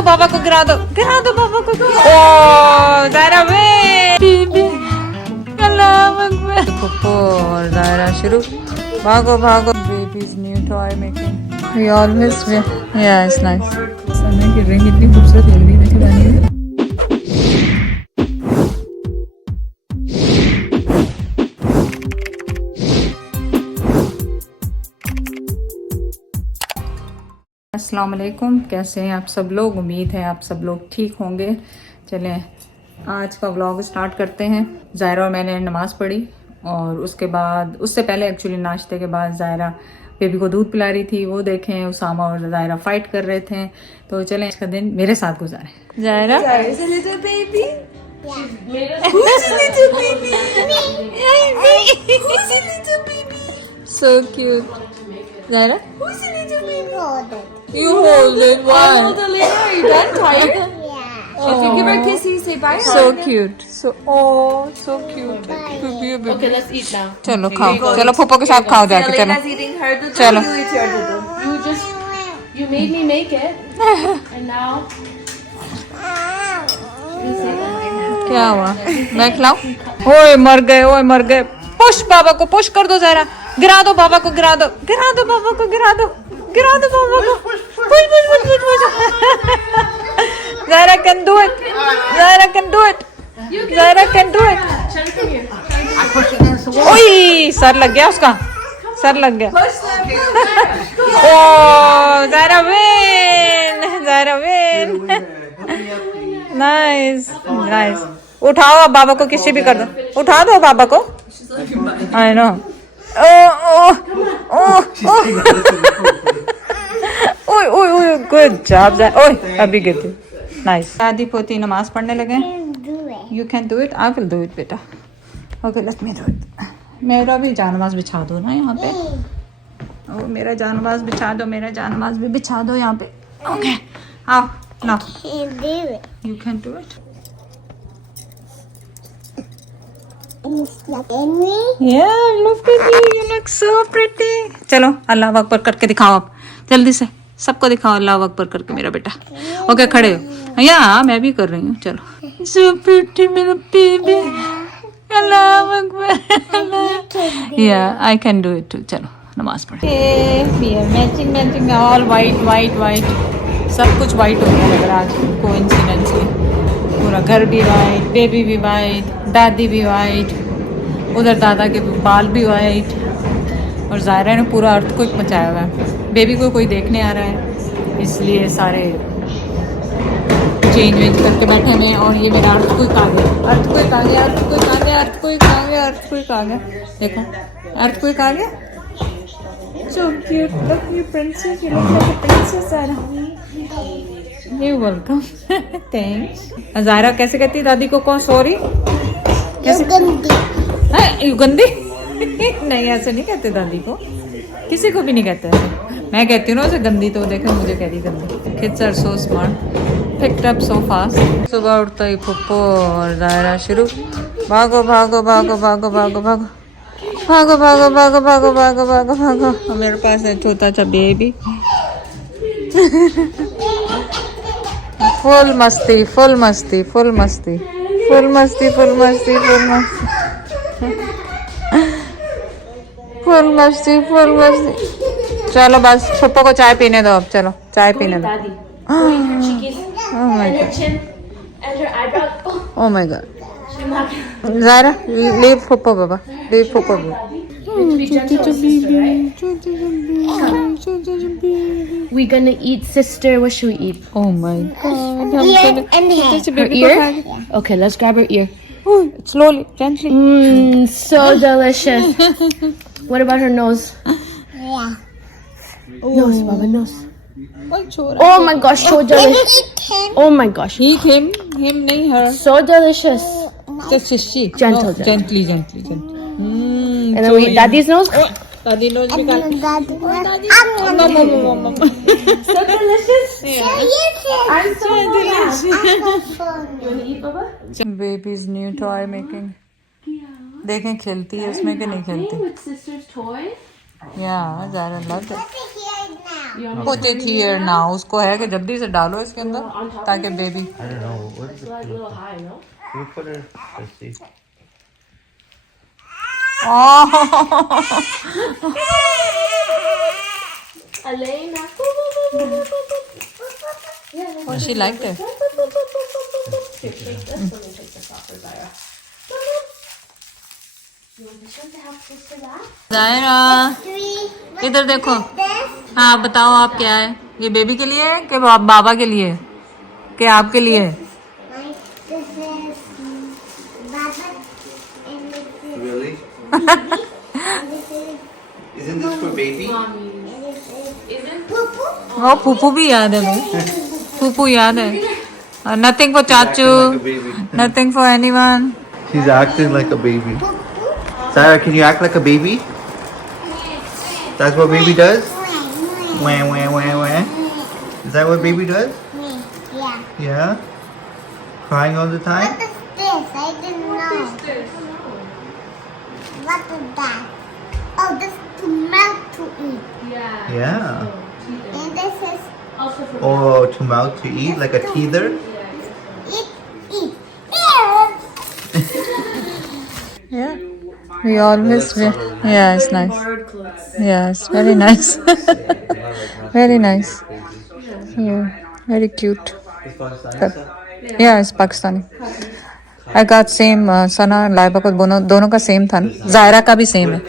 दो बाबा को, गिरा दो बाबा को। ओ ज़ायरा बेबी, अल्लाह अकबर। पप्पो और ज़ायरा शुरू, भागो भागो। Babies new toy making, we always yeah it's nice. समय की रिंग इतनी खूबसूरत लग रही है, देखिए बनी है। अस्सलाम वालेकुम, कैसे हैं आप सब लोग? उम्मीद है आप सब लोग ठीक होंगे। चलें आज का व्लॉग स्टार्ट करते हैं। ज़ायरा और मैंने नमाज़ पढ़ी और उसके बाद, उससे पहले एक्चुअली नाश्ते के बाद ज़ायरा बेबी को दूध पिला रही थी। वो देखें उसामा और ज़ायरा फाइट कर रहे थे। तो चलें आज का दिन मेरे साथ गुजारें। Zaira so cute. Zyra? Who's a little baby? Hold it. You hold it. Why? I hold it later. Are you done? Tired? Yeah. If you give her a kissy, say bye. So cute. So so cute. Okay, let's eat now. चलो खाओ, चलो पप्पा के साथ खाओ जाके। चलो eating her dudu. चलो। You eat your dudu. You made me make it, and now. क्या हुआ? मैं खिलाऊं? ओए मर गए। पुश बाबा को, पुश कर दो ज़रा। गिरा दो बाबा को, गिरा दो बाबा को, गिरा दो बाबा को। Push. Zaira can do it. ओए सर लग गया उसका, ओ ज़ायरा विन। नाइस। उठाओ अब बाबा को, किसी भी कर दो, उठा दो बाबा को। I know. ओए गुड जॉब। ओए अभी गिरती। नाइस। दादी पोती नमाज पढ़ने लगे। You can do it, I will do it बेटा। Okay let me do it. मेरा भी जानमाज बिछा दो ना यहाँ पे। ओ मेरा जानमाज बिछा दो, भी बिछा दो यहाँ पे। ओके आओ ना। You can do it. Yeah, look at you. You look so pretty. चलो अल्लाह अकबर करके दिखाओ आप, जल्दी से सबको दिखाओ अल्लाह अकबर करके मेरा बेटा। ओके खड़े हो। या मैं भी कर रही हूँ। चलो so pretty मेरा बेबी, अल्लाह Akbar. Yeah, I can do it too. चलो नमाज पढ़े। We are matching all white. सब कुछ white हो गया लग रहा आज coincidentally। पूरा घर भी वाइट, बेबी भी वाइट, दादी भी वाइट, उधर दादा के बाल भी वाइट, और ज़ायरा ने पूरा अर्थक्वेक मचाया हुआ है। बेबी को कोई देखने आ रहा है इसलिए सारे चेंज करके बैठे हैं। और ये मेरा अर्थक्वेक आ गया। देखो अर्थक्वेक आ गया। So cute, look you princess, you look like a princess Zyra. You're welcome. Thanks. Zaira कैसे कहती है दादी को? कौन सॉरी? कैसे? यू गंदी? नहीं ऐसे नहीं कहते दादी को, किसी को भी नहीं कहते ऐसे। मैं कहती हूँ ना उसे गंदी, तो देखो मुझे कह रही गंदी। Kids are so smart, picked up so fast. सुबह उठता ही पप्पो और ज़ायरा शुरू, भागो। मेरे पास है छोटा सा बेबी। फुल मस्ती। चलो बस पप्पो को चाय पीने दो अब। चलो चाय पीने दो। Oh my god. Zyra, leave Pappo Baba, leave Pappo Baba. We gonna eat, sister. What should we eat? Oh my god. Her ear? Okay, let's grab her ear. Slowly, gently. So delicious. What about her nose? Yeah. Nose, Baba, nose. Oh my gosh, so delicious. Oh my gosh. Eat him, nahi her. So delicious. Just she. Gentle. Gently. And then we eat daddy's nose. Daddy knows we got. Daddy. Mama. So delicious. Yeah. I'm so delicious. I'm You wanna eat, Baba? Baby's new toy making. देखें खेलती है उसमें कि नहीं खेलती। With sister's toy. Yeah, Zaira loved it. You want Put it here now. उसको है कि जल्दी से डालो इसके अंदर on top ताकि of it? Baby I don't know. What is It's like a little high, no? You put her. Let's see. Elena. Oh, she liked it. Here, take this. Let me take this off for Zaira. You want this one to help sister laugh? Zaira, इधर देखो. हाँ बताओ आप क्या है? ये baby के लिए है कि बाबा के लिए? कि आपके लिए? This is Baba and this is Really? Baby and this is Isn't this for baby? Poo-poo. वो फूफू भी याद है भाई. फूफू याद है. Nothing for She's acting चाचू. like a baby. Nothing for anyone. She's acting like a baby. Sarah, can you act like a baby? That's what baby does? Wah, wah, wah, wah. Is that what baby does? Yeah. Yeah? Crying all the time? What is this? I didn't know. What is that? Oh, this is to melt to eat. Yeah. And this is Also for Oh, to mouth to eat, like a teether? eat, eat. Ew. Yeah. We always yeah, it's nice. borrowed clothes. Yeah, it's very nice. Very nice. Yeah, very cute. Yeah, it's Pakistani. I got same Sana Laiba को दोनों का same था ना. Zaira का भी same है.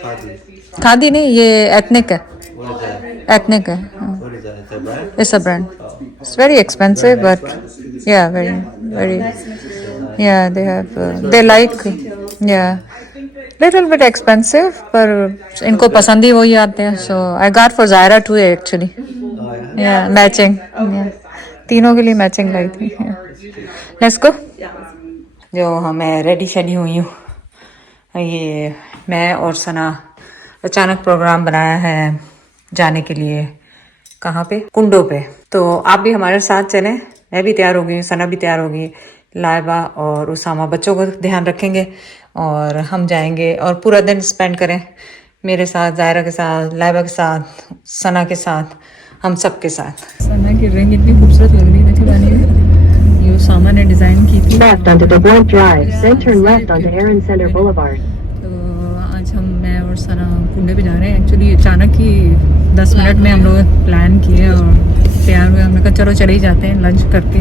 खादी नहीं, ये ethnic है. What is that? Ethnic है. What is that? It's a brand? It's a brand. It's very expensive, but yeah, very. Yeah, they have. They like. Yeah, little bit expensive, पर इनको पसंद ही वही आते हैं. So I got for Zaira too actually. Oh, yeah. Yeah, matching. Yeah. तीनों के लिए matching लाई थी. Let's go. जो मैं रेडी शेडी हुई हूँ. ये मैं और सना अचानक प्रोग्राम बनाया है जाने के लिए. कहाँ पे? कुंडों पे. तो आप भी हमारे साथ चलें. मैं भी तैयार हो गई हूँ, सना भी तैयार हो गई. लाइबा और उसामा बच्चों को ध्यान रखेंगे और हम जाएंगे और पूरा दिन स्पेंड करें मेरे साथ, जायरा के साथ, लाइबा के साथ, सना के साथ, हम सब के साथ. सना की रिंग इतनी खूबसूरत लग रही है दीवानी में. ये उसामा ने डिज़ाइन की थी. Left onto the Blunt Drive, then turn left onto Aaron Center Boulevard. तो आज मैं और सना कुंडे पे जा रहे हैं. एक्चुअली अचानक ही 10 मिनट में हम लोग प्लान किए और तैयार हुए. हमने कहा चलो चले ही जाते हैं, लंच करके,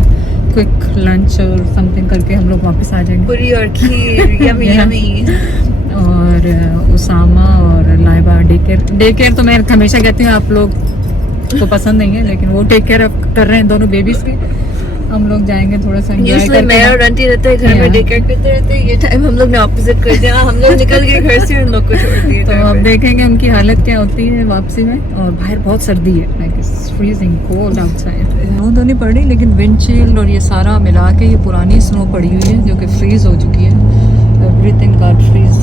क्विक लंच और समथिंग करके हम लोग वापस आ जाएंगे. पूरी और खीर यम्मी यम्मी. और उसामा और लाइबा डे केयर तो मैं हमेशा कहती हूँ आप लोग को पसंद नहीं है, लेकिन वो टेक केयर कर रहे हैं दोनों बेबीज के. हम लोग जाएंगे थोड़ा सा एंजॉय यूजुअली मैं और आंटी रहते हैं घर में, टेक केयर करते रहते हैं. ये टाइम हम लोग ने ऑपोजिट कर दिया. हम लोग निकल गए घर से, उन लोग को छोड़ दिए. तो अब देखेंगे उनकी हालत क्या होती है वापसी में. और बाहर बहुत सर्दी है, like it's freezing cold outside. Snow तो नहीं पड़ी, लेकिन विंड चिल्ड और ये सारा मिला के ये पुरानी स्नो पड़ी हुई है जो कि फ्रीज हो चुकी है. Everything got freeze.